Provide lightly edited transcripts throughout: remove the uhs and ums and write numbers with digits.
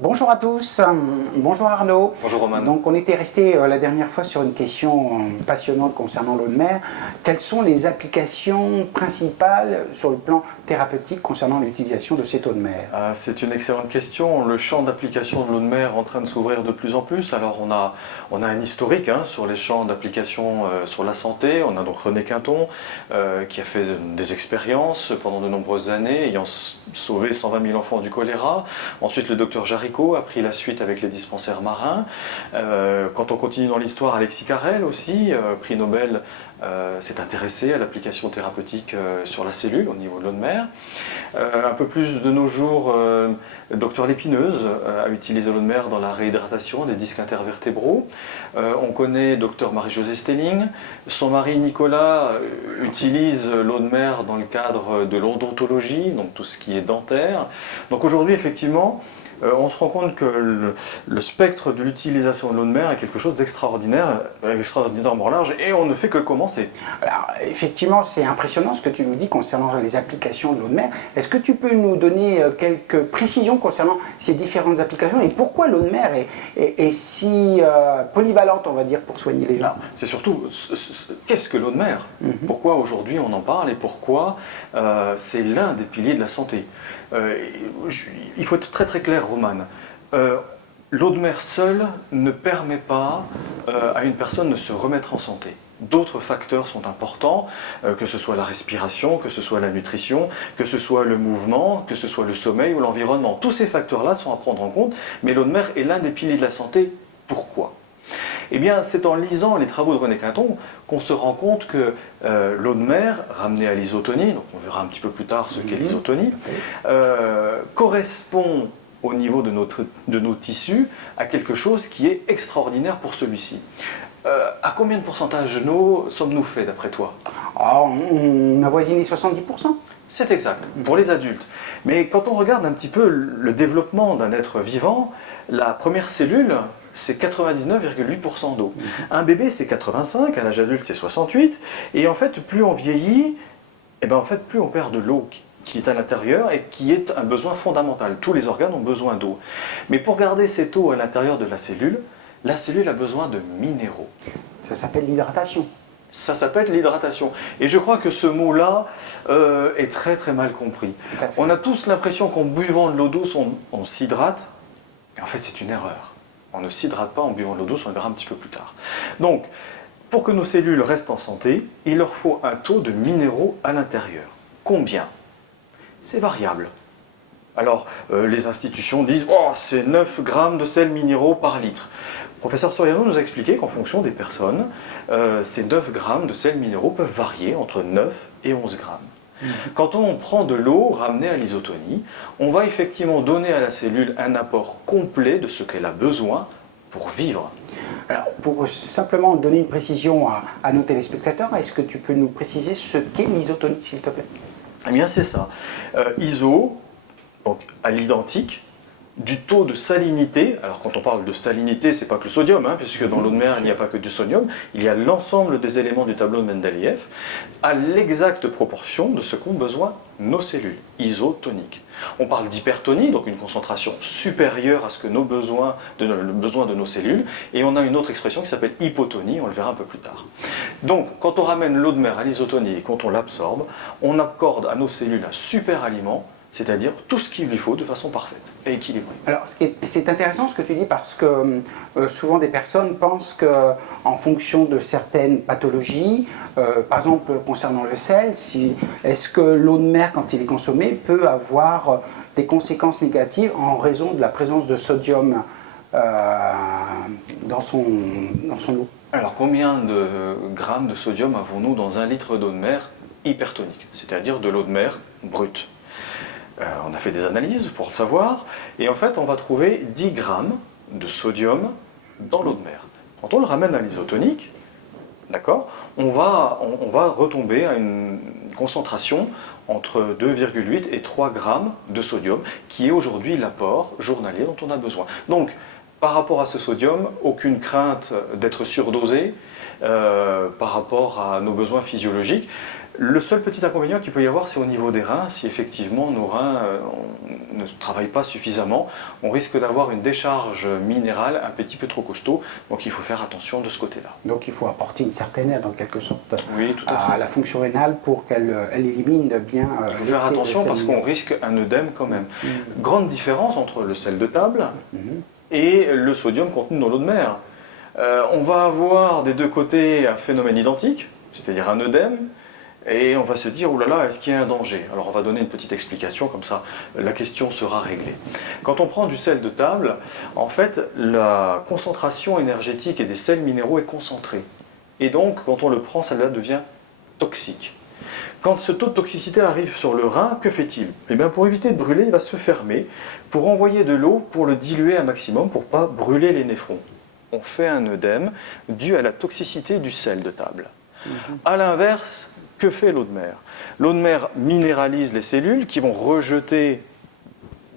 Bonjour à tous, bonjour Arnaud. Bonjour Roman. Donc on était resté la dernière fois sur une question passionnante concernant l'eau de mer. Quelles sont les applications principales sur le plan thérapeutique concernant l'utilisation de cette eau de mer? C'est une excellente question. Le champ d'application de l'eau de mer est en train de s'ouvrir de plus en plus. Alors on a un historique sur les champs d'application sur la santé. On a donc René Quinton qui a fait des expériences pendant de nombreuses années, ayant sauvé 120 000 enfants du choléra. Ensuite le docteur Jaricot a pris la suite avec les dispensaires marins. Quand on continue dans l'histoire, Alexis Carrel aussi, prix Nobel, s'est intéressé à l'application thérapeutique sur la cellule au niveau de l'eau de mer. Un peu plus de nos jours, Dr Lépineuse a utilisé l'eau de mer dans la réhydratation des disques intervertébraux. On connaît Dr Marie-Josée Stelling. Son mari Nicolas utilise l'eau de mer dans le cadre de l'odontologie, donc tout ce qui est dentaire. Donc aujourd'hui, effectivement, on se rend compte que le spectre de l'utilisation de l'eau de mer est quelque chose d'extraordinaire, extraordinairement large, et on ne fait que commencer. Alors, effectivement, c'est impressionnant ce que tu nous dis concernant les applications de l'eau de mer. Est-ce que tu peux nous donner quelques précisions concernant ces différentes applications et pourquoi l'eau de mer est si polyvalente, on va dire, pour soigner les gens? C'est surtout, qu'est-ce que l'eau de mer? Pourquoi aujourd'hui on en parle et pourquoi c'est l'un des piliers de la santé? Il faut être très très clair, Roman. L'eau de mer seule ne permet pas à une personne de se remettre en santé. D'autres facteurs sont importants, que ce soit la respiration, que ce soit la nutrition, que ce soit le mouvement, que ce soit le sommeil ou l'environnement. Tous ces facteurs-là sont à prendre en compte, mais l'eau de mer est l'un des piliers de la santé. Pourquoi ? Eh bien, c'est en lisant les travaux de René Quinton qu'on se rend compte que l'eau de mer, ramenée à l'isotonie, donc on verra un petit peu plus tard ce qu'est l'isotonie, correspond au niveau de nos tissus à quelque chose qui est extraordinaire pour celui-ci. À combien de pourcentage de l'eau sommes-nous faits d'après toi? On avoisine les 70%. C'est exact, pour les adultes. Mais quand on regarde un petit peu le développement d'un être vivant, la première cellule, c'est 99,8% d'eau. Un bébé, c'est 85, à l'âge adulte, c'est 68. Et en fait, plus on vieillit, plus on perd de l'eau qui est à l'intérieur et qui est un besoin fondamental. Tous les organes ont besoin d'eau. Mais pour garder cette eau à l'intérieur de la cellule a besoin de minéraux. Ça s'appelle l'hydratation. Ça s'appelle l'hydratation. Et je crois que ce mot-là est très très mal compris. On a tous l'impression qu'en buvant de l'eau douce, on s'hydrate. Et en fait, c'est une erreur. On ne s'hydrate pas en buvant de l'eau douce, on le verra un petit peu plus tard. Donc, pour que nos cellules restent en santé, il leur faut un taux de minéraux à l'intérieur. Combien? C'est variable. Alors, les institutions disent « Oh, c'est 9 grammes de sels minéraux par litre ». Professeur Soriano nous a expliqué qu'en fonction des personnes, ces 9 grammes de sels minéraux peuvent varier entre 9 et 11 grammes. Quand on prend de l'eau ramenée à l'isotonie, on va effectivement donner à la cellule un apport complet de ce qu'elle a besoin pour vivre. Alors, pour simplement donner une précision à nos téléspectateurs, est-ce que tu peux nous préciser ce qu'est l'isotonie, s'il te plaît? Eh bien, c'est ça. Iso, donc à l'identique, du taux de salinité. Alors quand on parle de salinité, c'est pas que le sodium, puisque dans l'eau de mer il n'y a pas que du sodium, il y a l'ensemble des éléments du tableau de Mendeleïev, à l'exacte proportion de ce qu'ont besoin nos cellules, isotoniques. On parle d'hypertonie, donc une concentration supérieure à ce que le besoin de nos cellules, et on a une autre expression qui s'appelle hypotonie, on le verra un peu plus tard. Donc quand on ramène l'eau de mer à l'isotonie et quand on l'absorbe, on accorde à nos cellules un super aliment, c'est-à-dire tout ce qu'il lui faut de façon parfaite et équilibrée. Alors, c'est intéressant ce que tu dis parce que souvent des personnes pensent qu'en fonction de certaines pathologies, par exemple concernant le sel, est-ce que l'eau de mer, quand il est consommé, peut avoir des conséquences négatives en raison de la présence de sodium dans son eau? Alors, combien de grammes de sodium avons-nous dans un litre d'eau de mer hypertonique, c'est-à-dire de l'eau de mer brute? On a fait des analyses pour le savoir, et en fait on va trouver 10 grammes de sodium dans l'eau de mer. Quand on le ramène à l'isotonique, d'accord, on va retomber à une concentration entre 2,8 et 3 grammes de sodium, qui est aujourd'hui l'apport journalier dont on a besoin. Donc, par rapport à ce sodium, aucune crainte d'être surdosé par rapport à nos besoins physiologiques. Le seul petit inconvénient qu'il peut y avoir, c'est au niveau des reins, si effectivement nos reins ne travaille pas suffisamment, on risque d'avoir une décharge minérale un petit peu trop costaud. Donc il faut faire attention de ce côté-là. Donc il faut apporter une certaine aide en quelque sorte Oui, tout à fait. la fonction rénale pour qu'elle élimine bien. Il faut faire attention parce qu'on risque un œdème quand même. Grande différence entre le sel de table et le sodium contenu dans l'eau de mer. On va avoir des deux côtés un phénomène identique, c'est-à-dire un œdème, et on va se dire, oulala, est-ce qu'il y a un danger? Alors on va donner une petite explication, comme ça la question sera réglée. Quand on prend du sel de table, en fait, la concentration énergétique et des sels minéraux est concentrée. Et donc, quand on le prend, ça devient toxique. Quand ce taux de toxicité arrive sur le rein, que fait-il? Eh bien, pour éviter de brûler, il va se fermer, pour envoyer de l'eau, pour le diluer un maximum, pour ne pas brûler les néphrons. On fait un œdème dû à la toxicité du sel de table. A l'inverse, que fait l'eau de mer? L'eau de mer minéralise les cellules qui vont rejeter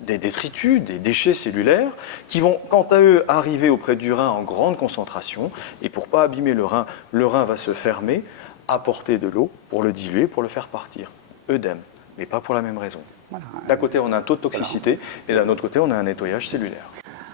des détritus, des déchets cellulaires, qui vont quant à eux arriver auprès du rein en grande concentration, et pour ne pas abîmer le rein va se fermer, apporter de l'eau pour le diluer, pour le faire partir. Œdème, mais pas pour la même raison. Voilà. D'un côté, on a un taux de toxicité, et d'un autre côté, on a un nettoyage cellulaire.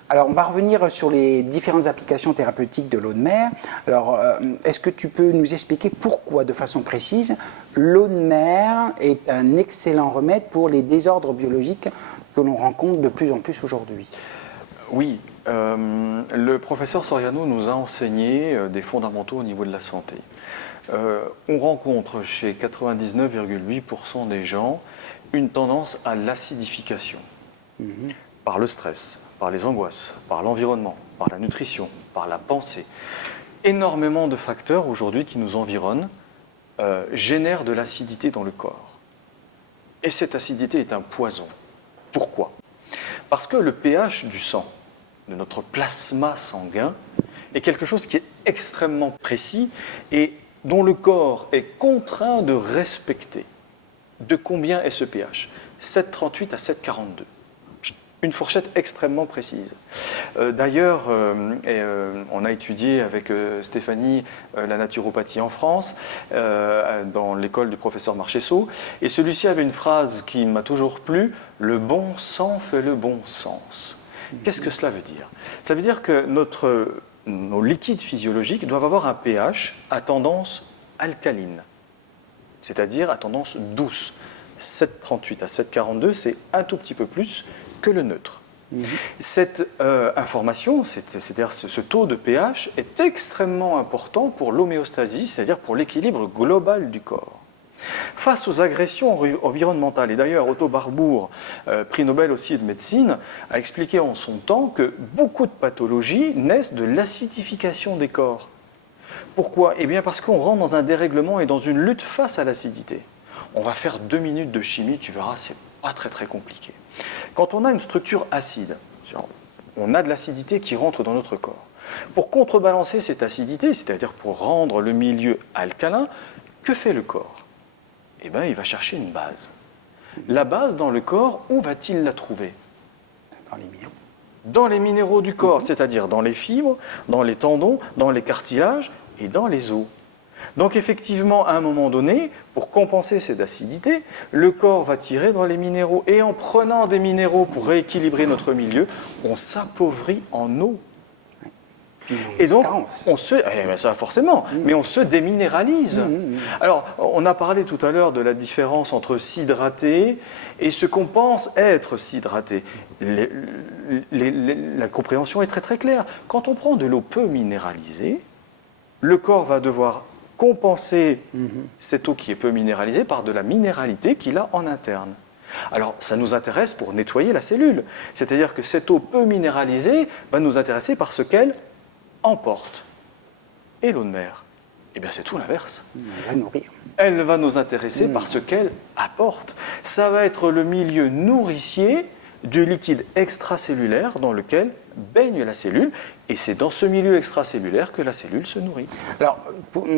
Alors, on va revenir sur les différentes applications thérapeutiques de l'eau de mer. Alors, est-ce que tu peux nous expliquer pourquoi, de façon précise, l'eau de mer est un excellent remède pour les désordres biologiques que l'on rencontre de plus en plus aujourd'hui? Oui, le professeur Soriano nous a enseigné des fondamentaux au niveau de la santé. On rencontre chez 99,8% des gens une tendance à l'acidification par le stress, par les angoisses, par l'environnement, par la nutrition, par la pensée. Énormément de facteurs aujourd'hui qui nous environnent génèrent de l'acidité dans le corps. Et cette acidité est un poison. Pourquoi? Parce que le pH du sang, de notre plasma sanguin, est quelque chose qui est extrêmement précis et dont le corps est contraint de respecter. De combien est ce pH? 7,38 à 7,42. Une fourchette extrêmement précise. D'ailleurs, on a étudié avec Stéphanie la naturopathie en France, dans l'école du professeur Marchesso, et celui-ci avait une phrase qui m'a toujours plu: « Le bon sang fait le bon sens ». Qu'est-ce que cela veut dire? Ça veut dire que nos liquides physiologiques doivent avoir un pH à tendance alcaline, c'est-à-dire à tendance douce. 7,38 à 7,42, c'est un tout petit peu plus que le neutre. Cette information, c'est-à-dire ce taux de pH, est extrêmement important pour l'homéostasie, c'est-à-dire pour l'équilibre global du corps. Face aux agressions environnementales, et d'ailleurs Otto Warburg, prix Nobel aussi de médecine, a expliqué en son temps que beaucoup de pathologies naissent de l'acidification des corps. Pourquoi? Eh bien parce qu'on rentre dans un dérèglement et dans une lutte face à l'acidité. On va faire 2 minutes de chimie, tu verras, c'est pas très compliqué. Quand on a une structure acide, on a de l'acidité qui rentre dans notre corps. Pour contrebalancer cette acidité, c'est-à-dire pour rendre le milieu alcalin, que fait le corps? Eh bien, il va chercher une base. La base dans le corps, où va-t-il la trouver? Dans les minéraux. Dans les minéraux du corps, c'est-à-dire dans les fibres, dans les tendons, dans les cartilages et dans les os. Donc effectivement, à un moment donné, pour compenser cette acidité, le corps va tirer dans les minéraux. Et en prenant des minéraux pour rééquilibrer notre milieu, on s'appauvrit en eau. Et donc, ça forcément, mais on se déminéralise. Alors, on a parlé tout à l'heure de la différence entre s'hydrater et ce qu'on pense être s'hydrater. La compréhension est très claire. Quand on prend de l'eau peu minéralisée, le corps va devoir compenser cette eau qui est peu minéralisée par de la minéralité qu'il a en interne. Alors, ça nous intéresse pour nettoyer la cellule. C'est-à-dire que cette eau peu minéralisée va nous intéresser par ce qu'elle emporte. Et l'eau de mer, eh bien c'est tout l'inverse. Elle va nous intéresser par ce qu'elle apporte. Ça va être le milieu nourricier du liquide extracellulaire dans lequel baigne la cellule, et c'est dans ce milieu extracellulaire que la cellule se nourrit. Alors,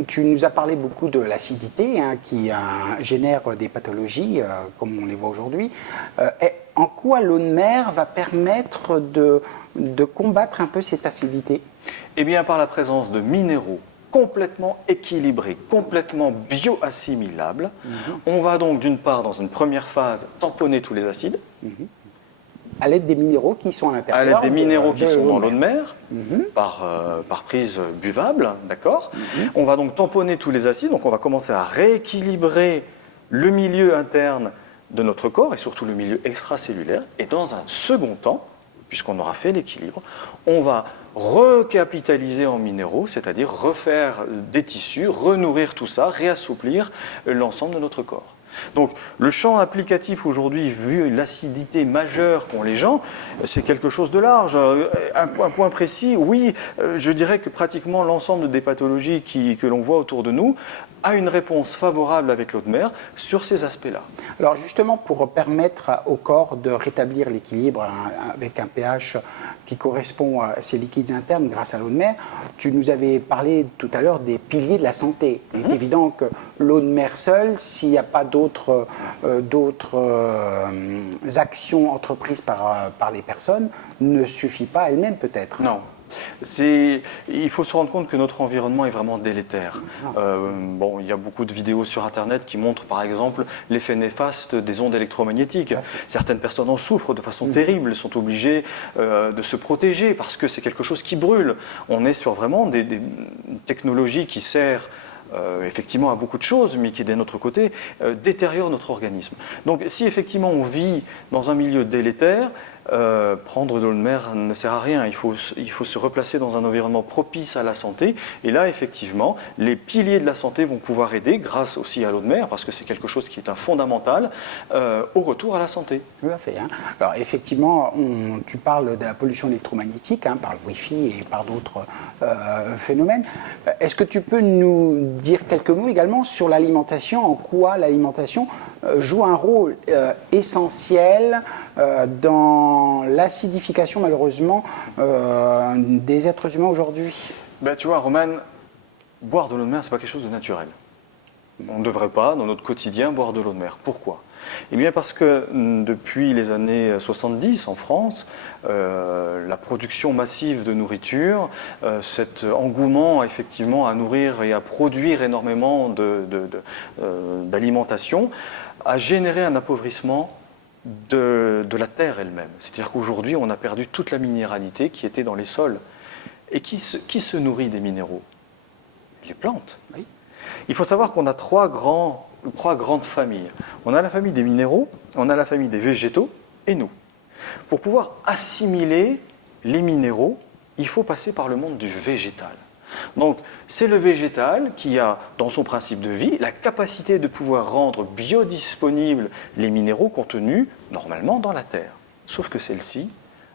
tu nous as parlé beaucoup de l'acidité qui génère des pathologies, comme on les voit aujourd'hui. En quoi l'eau de mer va permettre de combattre un peu cette acidité? Eh bien, par la présence de minéraux complètement équilibrés, complètement bioassimilables. On va donc d'une part, dans une première phase, tamponner tous les acides, à l'aide des minéraux qui sont à l'intérieur. À l'aide des minéraux qui sont l'eau dans l'eau de mer, par prise buvable, d'accord. On va donc tamponner tous les acides, donc on va commencer à rééquilibrer le milieu interne de notre corps et surtout le milieu extracellulaire. Et dans un second temps, puisqu'on aura fait l'équilibre, on va recapitaliser en minéraux, c'est-à-dire refaire des tissus, renourrir tout ça, réassouplir l'ensemble de notre corps. Donc le champ applicatif aujourd'hui, vu l'acidité majeure qu'ont les gens, c'est quelque chose de large. Un point précis, oui, je dirais que pratiquement l'ensemble des pathologies que l'on voit autour de nous a une réponse favorable avec l'eau de mer sur ces aspects-là. Alors justement, pour permettre au corps de rétablir l'équilibre avec un pH qui correspond à ses liquides internes grâce à l'eau de mer, tu nous avais parlé tout à l'heure des piliers de la santé. Il est évident que l'eau de mer seule, s'il n'y a pas d'autres actions entreprises par les personnes, ne suffit pas elle-même peut-être. Non. Il faut se rendre compte que notre environnement est vraiment délétère. Il y a beaucoup de vidéos sur Internet qui montrent par exemple l'effet néfaste des ondes électromagnétiques. Certaines personnes en souffrent de façon terrible, sont obligées de se protéger parce que c'est quelque chose qui brûle. On est sur vraiment des technologies qui servent effectivement à beaucoup de choses, mais qui d'un autre côté détériorent notre organisme. Donc si effectivement on vit dans un milieu délétère, prendre de l'eau de mer ne sert à rien. Il faut se replacer dans un environnement propice à la santé. Et là, effectivement, les piliers de la santé vont pouvoir aider, grâce aussi à l'eau de mer, parce que c'est quelque chose qui est un fondamental, au retour à la santé. Tout à fait. Alors effectivement, tu parles de la pollution électromagnétique, par le Wi-Fi et par d'autres phénomènes. Est-ce que tu peux nous dire quelques mots également sur l'alimentation, en quoi l'alimentation joue un rôle essentiel dans l'acidification malheureusement des êtres humains aujourd'hui? Tu vois, Roman, boire de l'eau de mer, c'est pas quelque chose de naturel. On ne devrait pas, dans notre quotidien, boire de l'eau de mer. Pourquoi? Eh bien parce que depuis les années 70 en France, la production massive de nourriture, cet engouement effectivement à nourrir et à produire énormément d'alimentation, a généré un appauvrissement de la terre elle-même. C'est-à-dire qu'aujourd'hui, on a perdu toute la minéralité qui était dans les sols. Et qui se nourrit des minéraux? Les plantes. Oui. Il faut savoir qu'on a trois grandes familles. On a la famille des minéraux, on a la famille des végétaux et nous. Pour pouvoir assimiler les minéraux, il faut passer par le monde du végétal. Donc, c'est le végétal qui a, dans son principe de vie, la capacité de pouvoir rendre biodisponibles les minéraux contenus normalement dans la terre. Sauf que celle-ci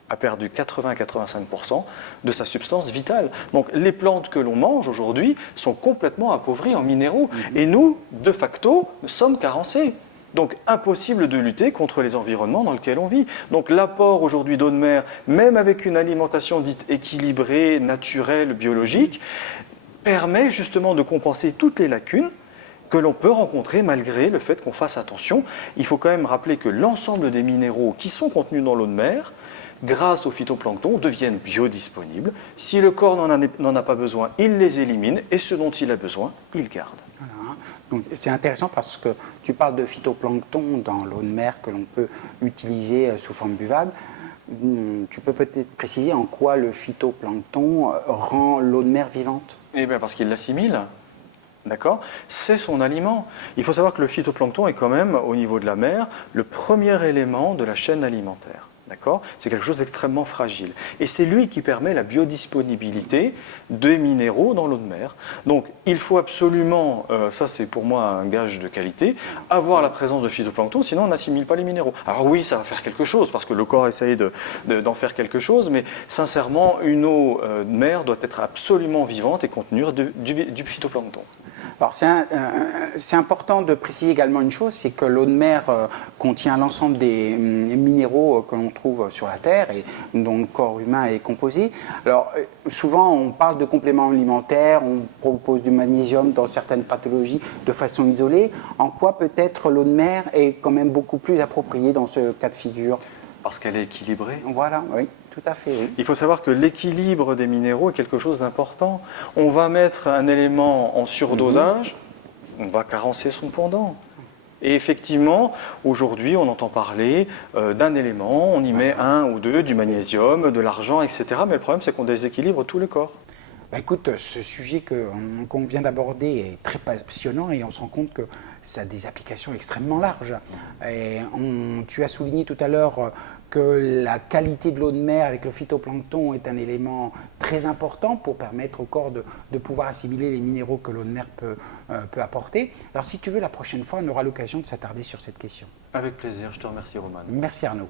a perdu 80-85% de sa substance vitale. Donc, les plantes que l'on mange aujourd'hui sont complètement appauvries en minéraux. Et nous, de facto, sommes carencés. Donc, impossible de lutter contre les environnements dans lesquels on vit. Donc, l'apport aujourd'hui d'eau de mer, même avec une alimentation dite équilibrée, naturelle, biologique, permet justement de compenser toutes les lacunes que l'on peut rencontrer malgré le fait qu'on fasse attention. Il faut quand même rappeler que l'ensemble des minéraux qui sont contenus dans l'eau de mer, grâce au phytoplancton, deviennent biodisponibles. Si le corps n'en a pas besoin, il les élimine et ce dont il a besoin, il garde. Voilà. Donc, c'est intéressant parce que tu parles de phytoplancton dans l'eau de mer que l'on peut utiliser sous forme buvable. Tu peux peut-être préciser en quoi le phytoplancton rend l'eau de mer vivante? Eh bien parce qu'il l'assimile. D'accord? C'est son aliment. Il faut savoir que le phytoplancton est quand même, au niveau de la mer, le premier élément de la chaîne alimentaire. D'accord? C'est quelque chose d'extrêmement fragile. Et c'est lui qui permet la biodisponibilité des minéraux dans l'eau de mer. Donc, il faut absolument, ça c'est pour moi un gage de qualité, avoir la présence de phytoplancton, sinon on n'assimile pas les minéraux. Alors oui, ça va faire quelque chose, parce que le corps essaye d'en faire quelque chose, mais sincèrement, une eau de mer doit être absolument vivante et contenir du phytoplancton. Alors c'est important de préciser également une chose, c'est que l'eau de mer contient l'ensemble des minéraux que l'on trouve sur la Terre et dont le corps humain est composé. Alors souvent on parle de compléments alimentaires, on propose du magnésium dans certaines pathologies de façon isolée. En quoi peut-être l'eau de mer est quand même beaucoup plus appropriée dans ce cas de figure? Parce qu'elle est équilibrée. Voilà, oui. Tout à fait. Oui. Il faut savoir que l'équilibre des minéraux est quelque chose d'important. On va mettre un élément en surdosage, on va carencer son pendant. Et effectivement, aujourd'hui, on entend parler d'un élément, on y met 1 ou 2, du magnésium, de l'argent, etc. Mais le problème, c'est qu'on déséquilibre tout le corps. Bah écoute, ce sujet qu'on vient d'aborder est très passionnant et on se rend compte que ça a des applications extrêmement larges. Et tu as souligné tout à l'heure que la qualité de l'eau de mer avec le phytoplancton est un élément très important pour permettre au corps de pouvoir assimiler les minéraux que l'eau de mer peut apporter. Alors si tu veux, la prochaine fois, on aura l'occasion de s'attarder sur cette question. Avec plaisir, je te remercie Roman. Merci Arnaud.